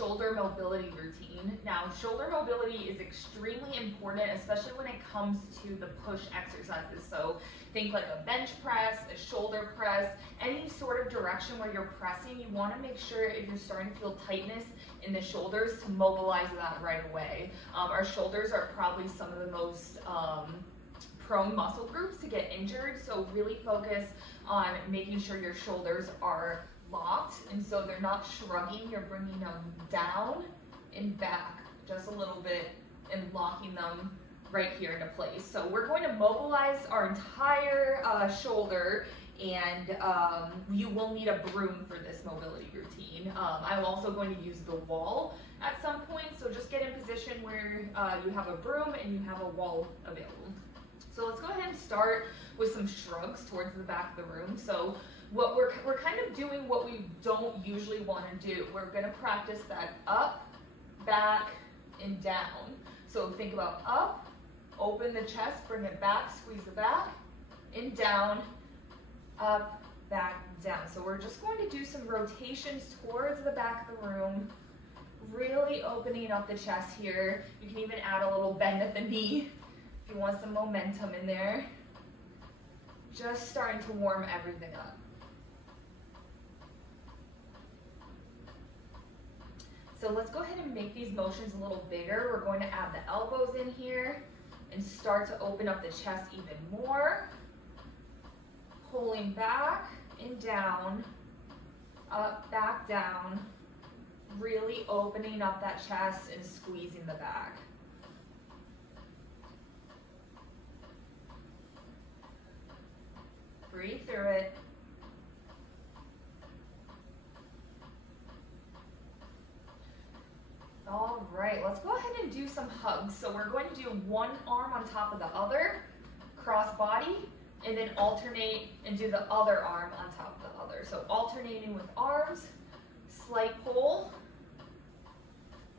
shoulder mobility routine. Now, shoulder mobility is extremely important, especially when it comes to the push exercises. So think like a bench press, a shoulder press, any sort of direction where you're pressing, you want to make sure if you're starting to feel tightness in the shoulders to mobilize that right away. Our shoulders are probably some of the most prone muscle groups to get injured, so really focus on making sure your shoulders are locked, and so they're not shrugging, you're bringing them down and back just a little bit and locking them right here into place. So we're going to mobilize our entire shoulder, and you will need a broom for this mobility routine. I'm also going to use the wall at some point, so just get in position where you have a broom and you have a wall available. So let's go ahead and start with some shrugs towards the back of the room. So what we're kind of doing what we don't usually want to do. We're going to practice that up, back, and down. So think about up, open the chest, bring it back, squeeze the back, and down, up, back, down. So we're just going to do some rotations towards the back of the room, really opening up the chest here. You can even add a little bend at the knee if you want some momentum in there. Just starting to warm everything up. So let's go ahead and make these motions a little bigger. We're going to add the elbows in here and start to open up the chest even more. Pulling back and down, up, back, down. Really opening up that chest and squeezing the back. Breathe through it. All right, let's go ahead and do some hugs. So we're going to do one arm on top of the other, cross body, and then alternate and do the other arm on top of the other. So alternating with arms, slight pull,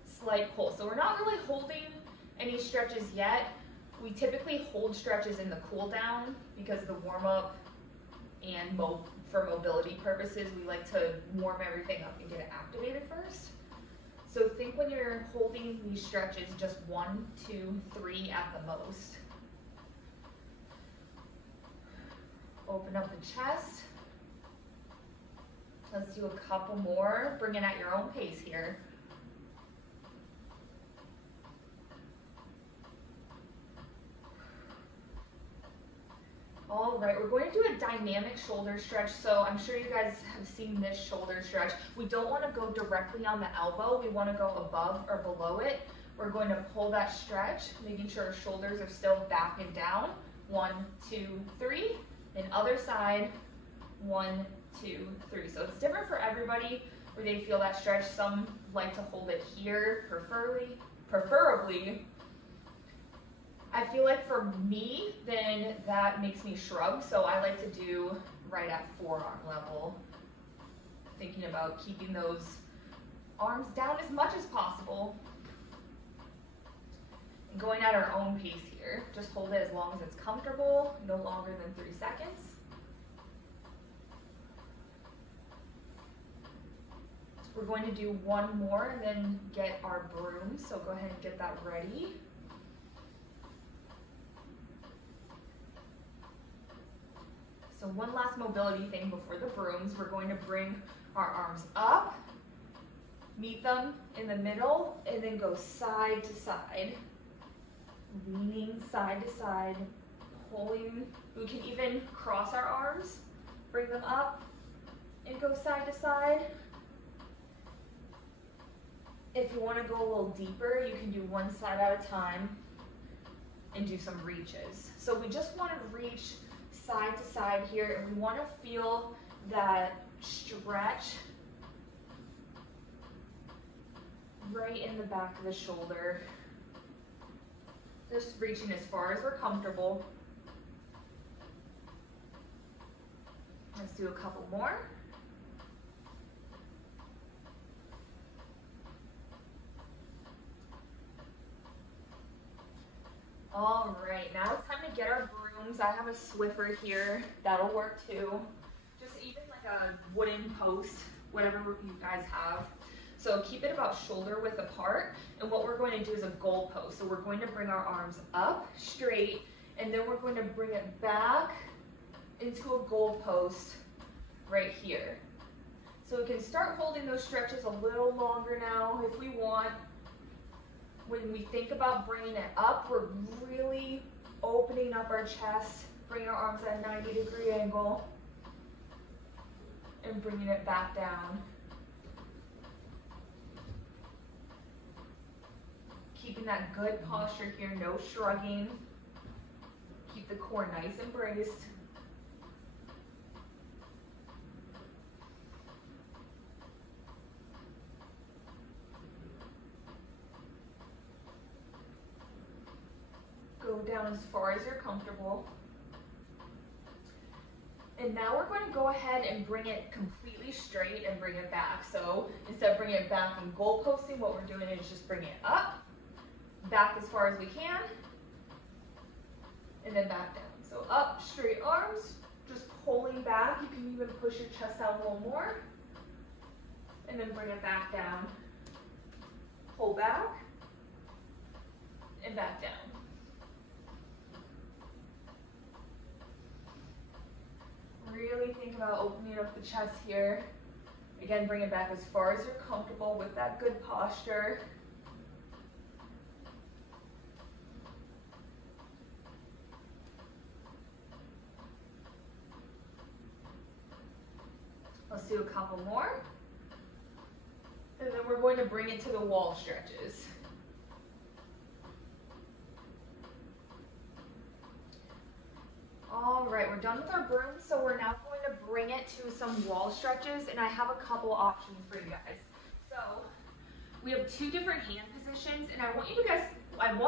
slight pull. So we're not really holding any stretches yet. We typically hold stretches in the cool down because the warm up and for mobility purposes, we like to warm everything up and get it activated first. So think when you're holding these stretches, just 1, 2, 3 at the most. Open up the chest. Let's do a couple more. Bring it at your own pace here. All right, we're going to do a dynamic shoulder stretch. So I'm sure you guys have seen this shoulder stretch. We don't want to go directly on the elbow. We want to go above or below it. We're going to pull that stretch, making sure our shoulders are still back and down. 1, 2, 3. And other side, 1, 2, 3. So it's different for everybody where they feel that stretch. Some like to hold it here, preferably. I feel like for me, then that makes me shrug, so I like to do right at forearm level. Thinking about keeping those arms down as much as possible. And going at our own pace here. Just hold it as long as it's comfortable, no longer than 3 seconds. We're going to do one more and then get our broom, so go ahead and get that ready. So one last mobility thing before the brooms. We're going to bring our arms up, meet them in the middle, and then go side to side. Leaning side to side, pulling. We can even cross our arms, bring them up, and go side to side. If you want to go a little deeper, you can do one side at a time and do some reaches. So we just want to reach side to side here, and we want to feel that stretch right in the back of the shoulder. Just reaching as far as we're comfortable. Let's do a couple more. All right, now it's time to get our brooms. I have a Swiffer here, that'll work too. Just even like a wooden post, whatever you guys have. So keep it about shoulder width apart. And what we're going to do is a goal post. So we're going to bring our arms up straight, and then we're going to bring it back into a goal post right here. So we can start holding those stretches a little longer now if we want. When we think about bringing it up, we're really opening up our chest, bring our arms at a 90-degree angle, and bringing it back down. Keeping that good posture here, no shrugging. Keep the core nice and braced. Go down as far as you're comfortable. And now we're going to go ahead and bring it completely straight and bring it back. So instead of bringing it back and goal posting, what we're doing is just bringing it up, back as far as we can, and then back down. So up, straight arms, just pulling back. You can even push your chest out a little more, and then bring it back down. Pull back, and back down. Really think about opening up the chest here. Again, bring it back as far as you're comfortable with that good posture. Let's do a couple more. And then we're going to bring it to the wall stretches. All right, we're done with our broom, so we're now going to bring it to some wall stretches, and I have a couple options for you guys. So we have two different hand positions, and I want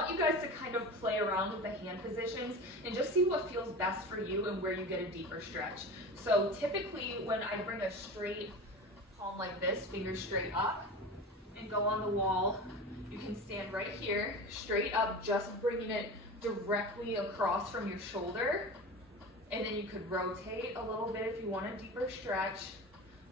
you guys to kind of play around with the hand positions and just see what feels best for you and where you get a deeper stretch. So typically when I bring a straight palm like this, fingers straight up, and go on the wall, you can stand right here, straight up, just bringing it directly across from your shoulder. And then you could rotate a little bit if you want a deeper stretch,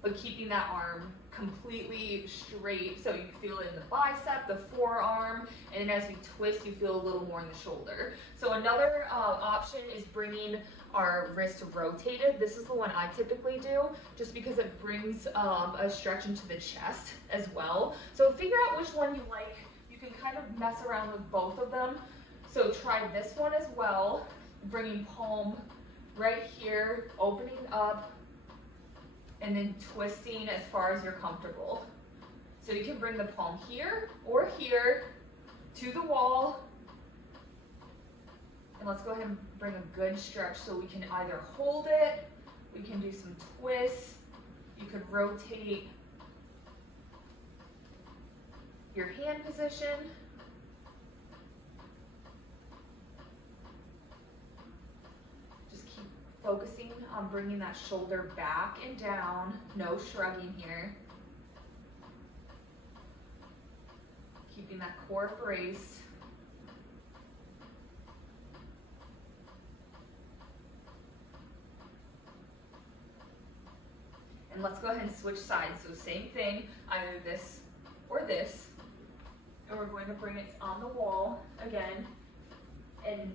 but keeping that arm completely straight so you feel it in the bicep, the forearm, and then as you twist, you feel a little more in the shoulder. So another option is bringing our wrist rotated. This is the one I typically do, just because it brings a stretch into the chest as well. So figure out which one you like. You can kind of mess around with both of them. So try this one as well, bringing palm right here, opening up, and then twisting as far as you're comfortable. So you can bring the palm here or here to the wall. And let's go ahead and bring a good stretch so we can either hold it, we can do some twists, you could rotate your hand position. Focusing on bringing that shoulder back and down, no shrugging here. Keeping that core braced. And let's go ahead and switch sides. So same thing, either this or this. And we're going to bring it on the wall again. And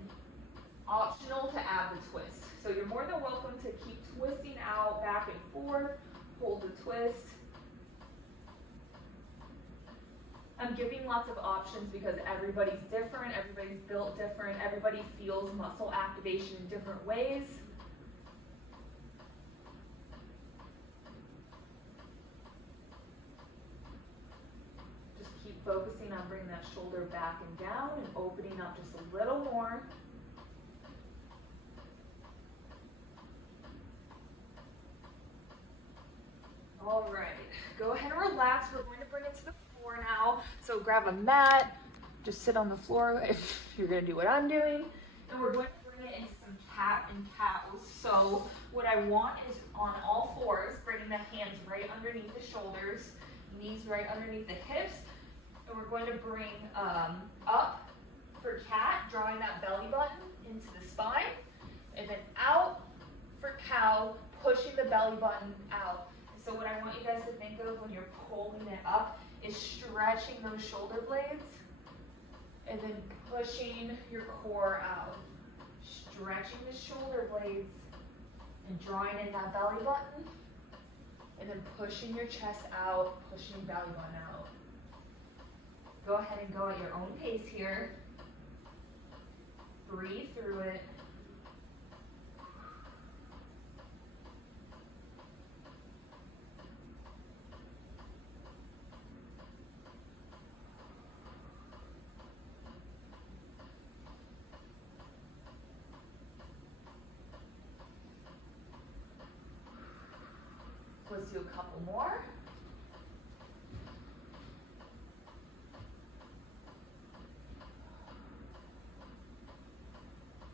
optional to add the twist. So you're more than welcome to keep twisting out back and forth, hold the twist. I'm giving lots of options because everybody's different, everybody's built different, everybody feels muscle activation in different ways. Just keep focusing on bringing that shoulder back and down and opening up just a little more. All right, go ahead and relax. We're going to bring it to the floor now. So grab a mat, just sit on the floor if you're gonna do what I'm doing. And we're going to bring it into some cat and cows. So what I want is on all fours, bringing the hands right underneath the shoulders, knees right underneath the hips. And we're going to bring up for cat, drawing that belly button into the spine. And then out for cow, pushing the belly button out. So what I want you guys to think of when you're pulling it up is stretching those shoulder blades and then pushing your core out. Stretching the shoulder blades and drawing in that belly button, and then pushing your chest out, pushing belly button out. Go ahead and go at your own pace here. Breathe through it. Let's do a couple more.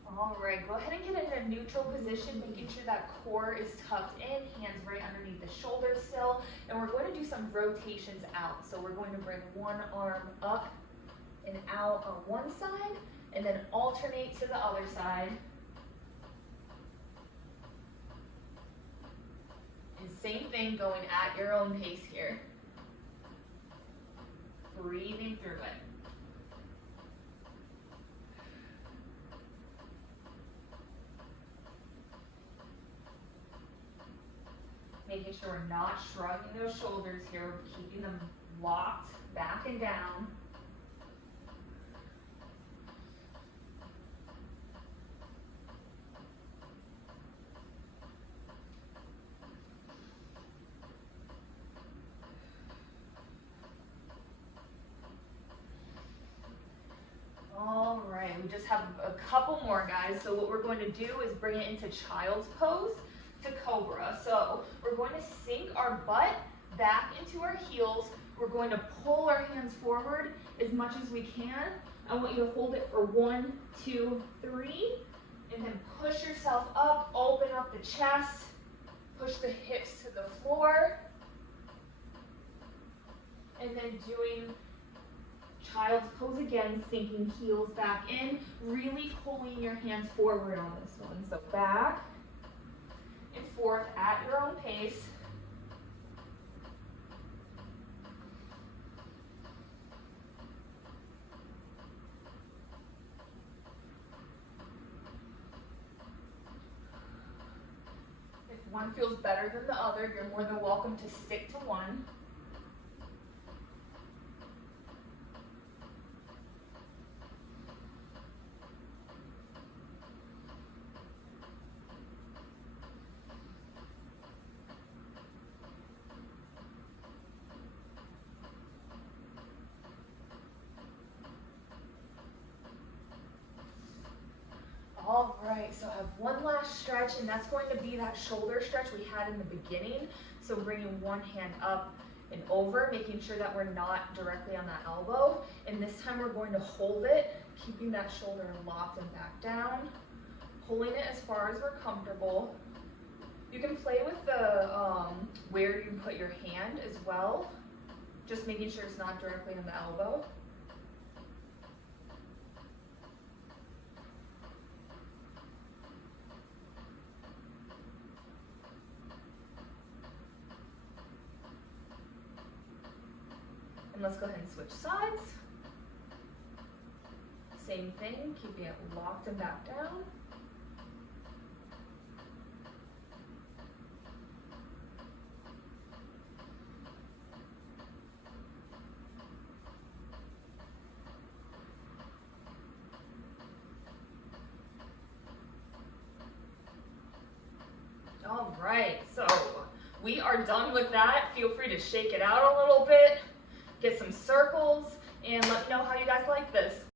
All right, go ahead and get in a neutral position, making sure that core is tucked in, hands right underneath the shoulders still, and we're going to do some rotations out. So we're going to bring one arm up and out on one side, and then alternate to the other side. And same thing, going at your own pace here. Breathing through it. Making sure we're not shrugging those shoulders here, keeping them locked back and down. All right, we just have a couple more, guys. So what we're going to do is bring it into child's pose to cobra. So we're going to sink our butt back into our heels. We're going to pull our hands forward as much as we can. I want you to hold it for 1, 2, 3, and then push yourself up, open up the chest, push the hips to the floor, and then doing child's pose again, sinking heels back in, really pulling your hands forward on this one. So back and forth at your own pace. If one feels better than the other, you're more than welcome to stick to one. All right, so I have one last stretch, and that's going to be that shoulder stretch we had in the beginning. So bringing one hand up and over, making sure that we're not directly on that elbow. And this time we're going to hold it, keeping that shoulder locked and back down, pulling it as far as we're comfortable. You can play with the where you put your hand as well, just making sure it's not directly on the elbow. And let's go ahead and switch sides. Same thing, keeping it locked and back down. All right, so we are done with that. Feel free to shake it out a little bit, get some circles, and let me know how you guys like this.